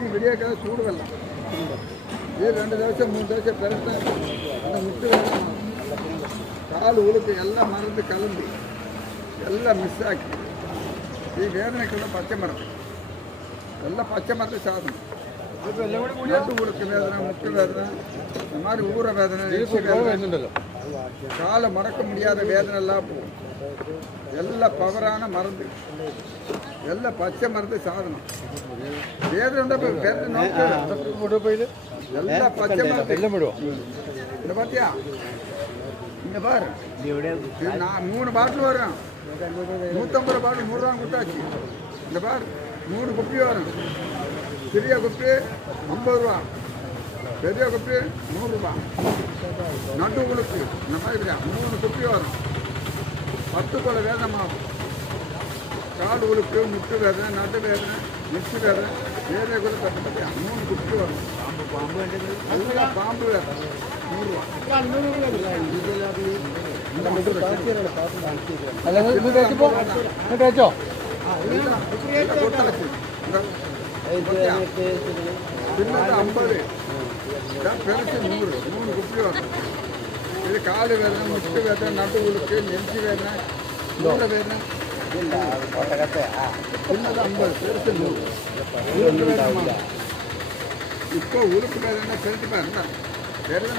இது விடியக்காக சூடு வெள்ளம் இது 2 தவசம் 3 தவசம் பெருசாக அந்த முட்டு வேணும் கால் உழுக்கு எல்லாம் மருந்து கலந்து எல்லாம் மிஸ் ஆக்கி இது வேதனைக்கெல்லாம் பச்சை மரம் எல்லாம் பச்சை மரத்தை சாதனம் நட்டு உழுக்கு வேதனை முட்டு வேதனை இந்த மாதிரி ஊற வேதனை காலை மறக்க முடியாத வேதனை எல்லாம் போகும் எல்லாம் பவரான மருந்து எல்லாம் பச்சை மருந்து சாதனம் வேதனை எல்லாம் பச்சை மருந்து இந்த பார்த்தியா இந்த பாரு நான் 3 பாட்டில் வரும் 150 பாட்டில் 100 ரூபா கொடுத்தாச்சு இந்த பாரு 3 குப்பி வரும் சிறிய குப்பி 50 ரூபா பெரிய குப்பி 100 ரூபா நட்டு உளுக்கு இந்த மாதிரி 3 குப்பி வரும் 10 போல வேதனைமாகும் கால் உளுக்கு முட்டு வேதனை நட்டு வேதனை மிக்சி வேதனை வேதனை கூட தட்டு 3 குப்பி வரும் எல்லாம் பாம்பு வேதனை 100 ரூபா சின்னது 50 பெருசு 100 3 குப்பி வரும் இது காலு வேதனை முட்டு வேதனை நட்டு உளுக்கு நெஞ்சு வேதனை மூளை வேதனை சின்னது 50 பெருசு 100 உளுக்கு வேதனை இப்போ உளுக்கு வேதனை பெருசு வேதனை